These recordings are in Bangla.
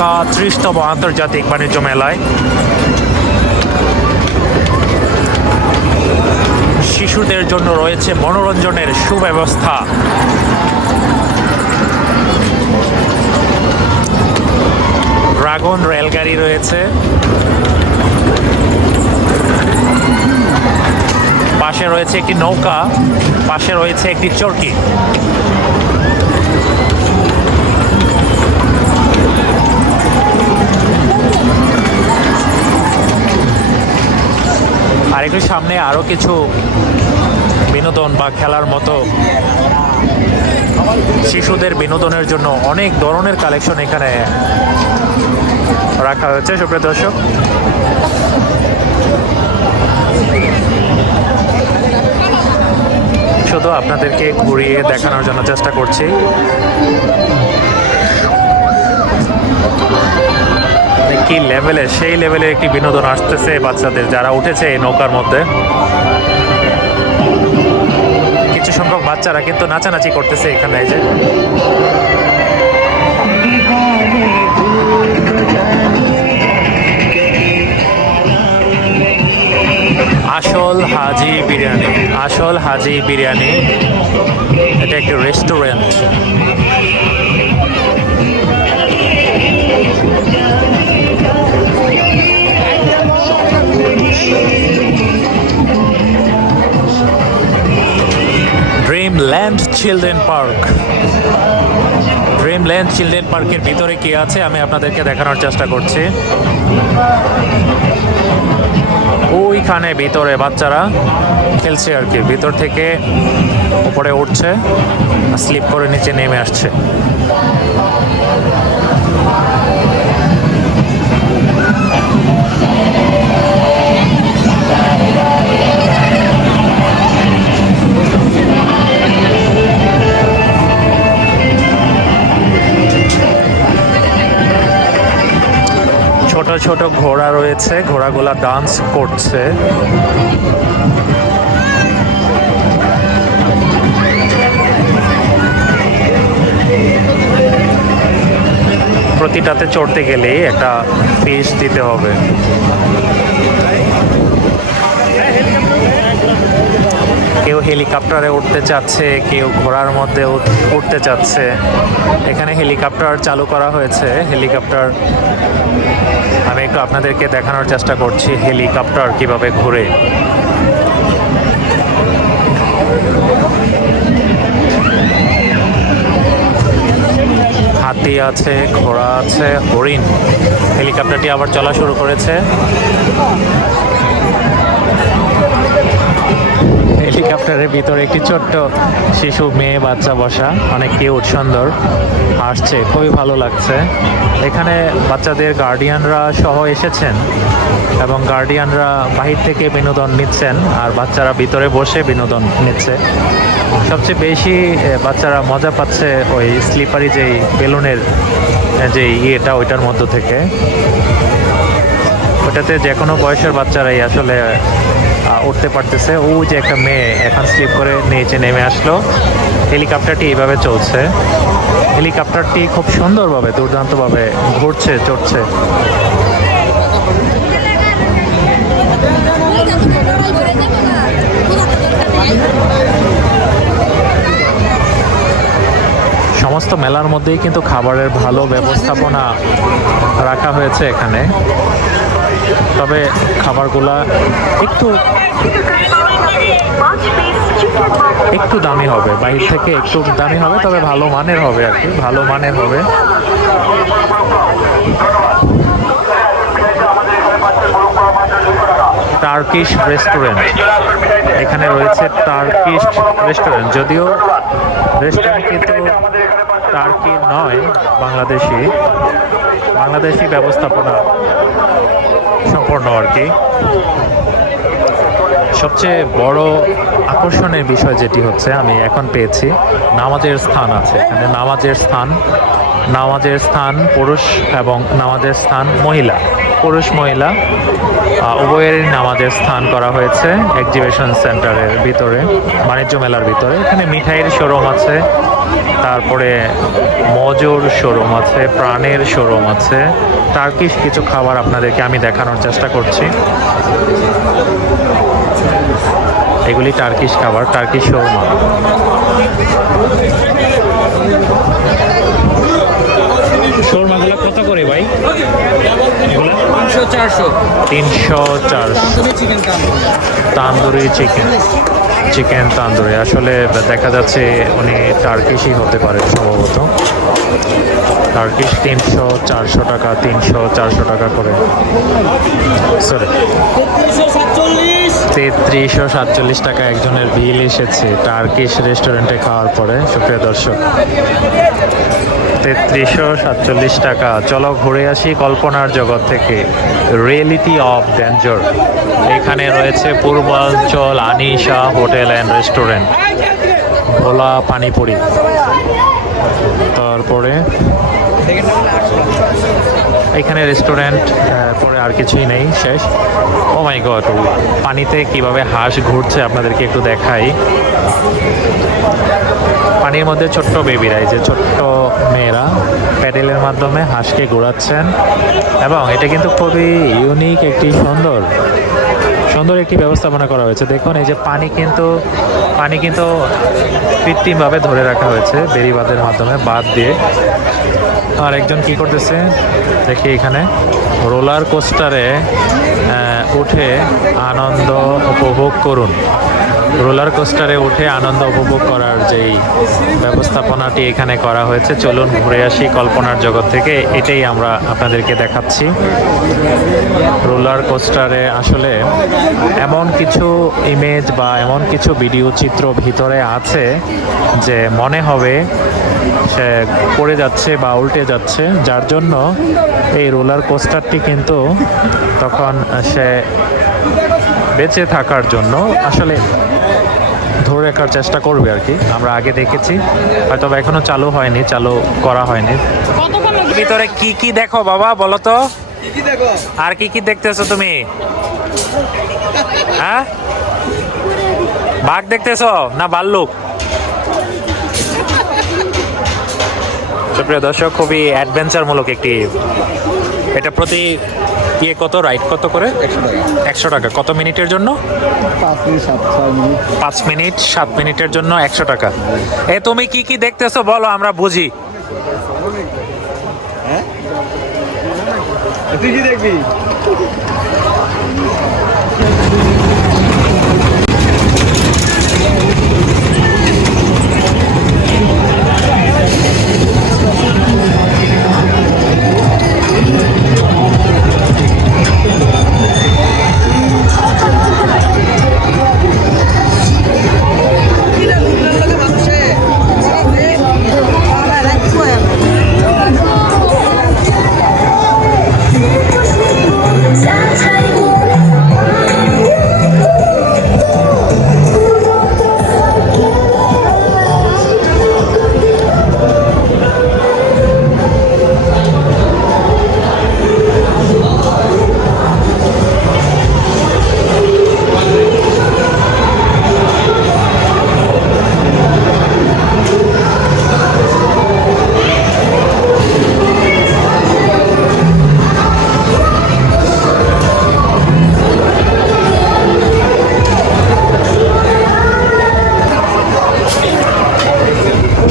ঢাকা 30তম আন্তর্জাতিক বাণিজ্য মেলায় শিশুদের জন্য রয়েছে মনোরঞ্জনের সুব্যবস্থা। ড্রাগন রেলগাড়ি রয়েছে, পাশে রয়েছে একটি নৌকা, পাশে রয়েছে একটি চরকি। আর একটু সামনে আরো কিছু বিনোদন বা খেলার মতো শিশুদের বিনোদনের জন্য অনেক ধরনের কালেকশন এখানে রাখা হয়েছে। সুপ্রিয় দর্শক, শুধু আপনাদেরকে ঘুরিয়ে দেখানোর জন্য চেষ্টা করছি। কি লেভেলে, সেই লেভেলে একটি বিনোদন আসতেছে বাচ্চাদের যারা উঠেছে এই নৌকার মধ্যে। কিছু সংখ্যক বাচ্চারা কিন্তু নাচানাচি করতেছে এখানে। এই যে আসল হাজি বিরিয়ানি, আসল হাজি বিরিয়ানি, এটা একটি restaurant. Dreamland children park. Dreamland children পার্কের ভিতরে কি আছে আমি আপনাদেরকে দেখানোর চেষ্টা করছি। ওইখানে ভিতরে বাচ্চারা খেলছে আর কি, ভিতর থেকে উপরে উঠছে, স্লিপ করে নিচে নেমে আসছে। ছোট ছোট ঘোড়া রয়েছে, ঘোড়াগুলা ডান্স করছে। প্রতিটাতে চড়তে গেলে একটা ফিস দিতে হবে। কেউ হেলিকপ্টারে উঠতে চাচ্ছে, কেউ ঘোড়ার মধ্যে উঠতে চাচ্ছে। এখানে হেলিকপ্টার চালু করা হয়েছে। হেলিকপ্টার আমি একটু আপনাদেরকে দেখানোর চেষ্টা করছি হেলিকপ্টার কিভাবে ঘুরে। হাতি আছে, ঘোড়া আছে, হরিণ। হেলিকপ্টারটি আবার চলা শুরু করেছে। হেলিকপ্টারের ভিতরে একটি ছোট্ট শিশু মেয়ে বাচ্চা বসা, অনেক কিউট, সুন্দর আসছে, খুবই ভালো লাগছে। এখানে বাচ্চাদের গার্ডিয়ানরা সহ এসেছেন এবং গার্ডিয়ানরা বাহির থেকে বিনোদন নিচ্ছেন আর বাচ্চারা ভিতরে বসে বিনোদন নিচ্ছে। সবচেয়ে বেশি বাচ্চারা মজা পাচ্ছে ওই স্লিপারি যেই বেলুনের যে ইয়েটা, ওইটার মধ্য থেকে। ওটাতে যে কোনো বয়সের বাচ্চারাই আসলে উঠতে পারতেছে। ও যে একটা মেয়ে এখন স্লিপ করে নিচে নেমে আসলো। হেলিকপ্টারটি এইভাবে চলছে। হেলিকপ্টারটি খুব সুন্দরভাবে, দুর্দান্তভাবে ঘুরছে, চড়ছে। সমস্ত মেলার মধ্যেই কিন্তু খাবারের ভালো ব্যবস্থাপনা রাখা হয়েছে এখানে। তবে খাবারগুলা একটু দামি হবে, বাইরে থেকে একটু দামি হবে, তবে ভালো মানের হবে আর কি, ভালো মানের হবে। টার্কিশ রেস্টুরেন্ট, এখানে রয়েছে টার্কিশ রেস্টুরেন্ট। যদিও রেস্টুরেন্ট কিন্তু টার্কির নয়, বাংলাদেশি ব্যবস্থাপনা সম্পন্ন আর কি। সবচেয়ে বড় আকর্ষণের বিষয় যেটি হচ্ছে, আমি এখন পেয়েছি নামাজের স্থান আছে এখানে। নামাজের স্থান পুরুষ এবং নামাজের স্থান মহিলা। পুরুষ মহিলা উভয়েরই নামাজের স্থান করা হয়েছে এক্সিবিশন সেন্টারের ভিতরে, বাণিজ্য মেলার ভিতরে। এখানে মিঠাইয়ের শোরুম আছে, তারপরে মজুর শোরুম আছে, প্রাণের শোরুম আছে, টার্কিশ কিছু খাবার আপনাদেরকে আমি দেখানোর চেষ্টা করছি। এগুলি টার্কিশ খাবার, টার্কিশ শোরমা। শোরমাগুলো কত করে ভাই? 300-400 তান্দুরি চিকেন তান্দুরি। আসলে দেখা যাচ্ছে উনি টার্কিশই হতে পারে সম্ভবত। টার্কিশ 300-400 টাকা, 300-400 টাকা করে। সরি, 3347 টাকা একজনের বিল এসেছে টার্কিশ রেস্টুরেন্টে খাওয়ার পরে। সুপ্রিয় দর্শক, 3347 টাকা। চলো ঘুরে আসি কল্পনার জগৎ থেকে, রিয়েলিটি অফ ডেঞ্জার। এখানে রয়েছে পূর্বাঞ্চল আনিশা হোটেল অ্যান্ড রেস্টুরেন্ট, ভোলা পানিপুরি। তারপরে এখানে রেস্টুরেন্ট, পরে আর কিছুই নেই, শেষ। ও মাই গড, পানিতে কিভাবে হাঁস ঘুরছে আপনাদেরকে একটু দেখাই। পানির মধ্যে ছোট্ট বেবিরা, এই যে ছোট্ট মেয়েরা প্যাডেলের মাধ্যমে হাঁসকে ঘোরাচ্ছেন। এবং এটা কিন্তু খুবই ইউনিক, একটি সুন্দর একটি ব্যবস্থাপনা করা হয়েছে। দেখুন, এই যে পানি কিন্তু কৃত্রিমভাবে ধরে রাখা হয়েছে বেড়িবাঁধের মাধ্যমে, বাঁধ দিয়ে। আর একজন কি করতেছে দেখি, এখানে রোলার কোস্টারে উঠে আনন্দ উপভোগ করুন। রোলার কোস্টারে উঠে আনন্দ উপভোগ করার যেই ব্যবস্থাপনাটি এখানে করা হয়েছে, চলুন ঘুরে আসি কল্পনার জগৎ থেকে। এটাই আমরা আপনাদেরকে দেখাচ্ছি। রোলার কোস্টারে আসলে এমন কিছু ইমেজ বা এমন কিছু ভিডিও চিত্র ভিতরে আছে যে মনে হবে সে পড়ে যাচ্ছে বা উল্টে যাচ্ছে, যার জন্য এই রোলার কোস্টারটি কিন্তু তখন সে বেঁচে থাকার জন্য আসলে ধরে রাখার চেষ্টা করবে আর কি। আমরা আগে দেখেছি, হয়তো এখনো চালু হয়নি, চালু করা হয়নি। ভিতরে কি কি দেখো বাবা, বলো তো? আর কি কি দেখতেছো তুমি? হ্যাঁ, বাঘ দেখতেছো না ভাল্লুক? প্রিয় দর্শক, খুবই অ্যাডভেঞ্চারমূলক একটি, এটা প্রতি কত রাইড কত করে? 100 টাকা। কত মিনিটের জন্য? 5 মিনিট 7 মিনিটের জন্য 100 টাকা। তুমি কি কি দেখতেছো বলো, আমরা বুঝি। তুই কি দেখবি?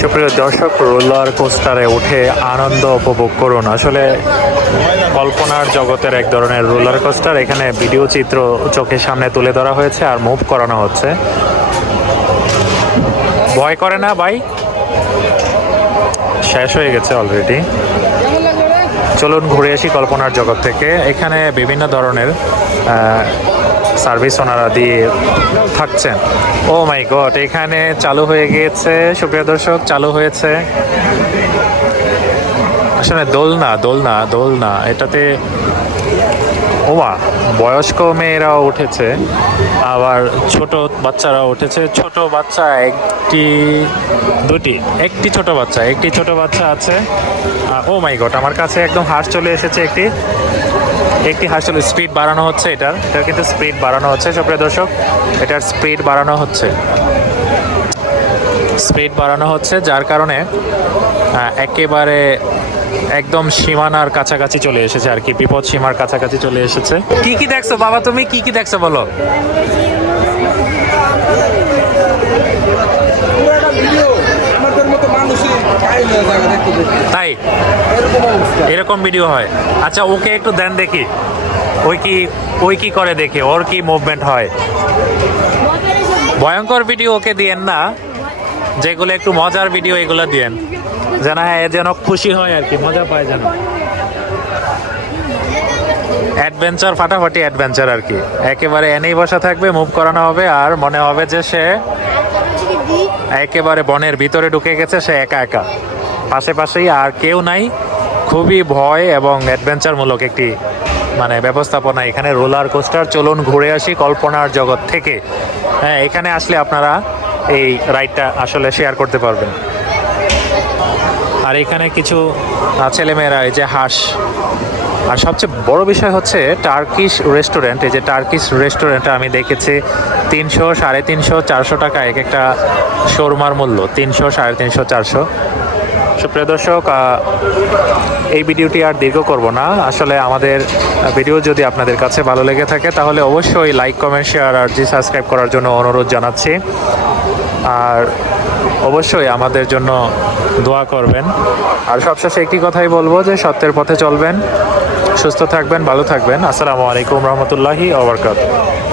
সুপ্রিয় দর্শক, রোলার কোস্টারে উঠে আনন্দ উপভোগ করুন। আসলে কল্পনার জগতের এক ধরনের রোলার কোস্টার। এখানে ভিডিও চিত্র চোখের সামনে তুলে ধরা হয়েছে আর মুভ করানো হচ্ছে। ভয় করে না ভাই? শেষ হয়ে গেছে অলরেডি। চলুন ঘুরে আসি কল্পনার জগৎ থেকে। এখানে বিভিন্ন ধরনের সার্ভিস ওনারা দিয়ে থাকছেন। ও মাই গড, এখানে চালু হয়ে গিয়েছে সুপ্রিয় দর্শক, চালু হয়েছে আসলে দোলনা। এটাতে ওমা, বয়স্ক মেয়েরাও উঠেছে, আবার ছোট বাচ্চারাও উঠেছে। ছোট বাচ্চা একটি ছোট বাচ্চা আছে। ও মাই গড, আমার কাছে একদম হাঁস চলে এসেছে একটি। একটি আসলে স্পিড বাড়ানো হচ্ছে, এটার কিন্তু স্পিড বাড়ানো হচ্ছে সুপ্রিয় দর্শক, এটার স্পিড বাড়ানো হচ্ছে, যার কারণে একেবারে একদম সীমানার কাছাকাছি চলে এসেছে আর কি, বিপদ সীমার কাছাকাছি চলে এসেছে। কি কি দেখছো বাবা, তুমি কি কি দেখছো বলো? তাই এরকম ভিডিও হয়? আচ্ছা ওকে একটু দেন দেখি, ওই কি করে দেখি, ওর কি মুভমেন্ট হয়। ভয়ঙ্কর ভিডিও ওকে দিয়েন না, যেগুলো একটু মজার ভিডিও এগুলো দিয়েন, যেন হ্যাঁ যেন খুশি হয় আর কি, মজা পায় যেন। অ্যাডভেঞ্চার, ফাটাফাটি অ্যাডভেঞ্চার আর কি, একেবারে এনেই বসা থাকবে, মুভ করানো হবে আর মনে হবে যে সে একেবারে বনের ভিতরে ঢুকে গেছে, সে একা একা, পাশেই আর কেউ নাই। খুবই ভয় এবং অ্যাডভেঞ্চারমূলক একটি মানে ব্যবস্থাপনা এখানে। রোলার কোস্টার, চলুন ঘুরে আসি কল্পনার জগৎ থেকে। হ্যাঁ, এখানে আসলে আপনারা এই রাইডটা আসলে শেয়ার করতে পারবেন। আর এখানে কিছু ছেলেমেয়েরা এই যে হাঁস, আর সবচেয়ে বড় বিষয় হচ্ছে টার্কিশ রেস্টুরেন্ট। এই যে টার্কিশ রেস্টুরেন্টে আমি দেখেছি 300, 350, 400 টাকা এক একটা শোরমার মূল্য, 300, 350, 400। সুপ্রিয় দর্শক, এই ভিডিওটি আর দীর্ঘ করব না। আসলে আমাদের ভিডিও যদি আপনাদের কাছে ভালো লেগে থাকে তাহলে অবশ্যই লাইক, কমেন্ট, শেয়ার আর সাবস্ক্রাইব করার জন্য অনুরোধ জানাচ্ছি। আর অবশ্যই আমাদের জন্য দোয়া করবেন। আর সবশেষে একটি কথাই বলবো যে সত্যের পথে চলবেন, সুস্থ থাকবেন, ভালো থাকবেন। আসসালামু আলাইকুম রহমতুল্লাহি ওয়া বারাকাতুহু।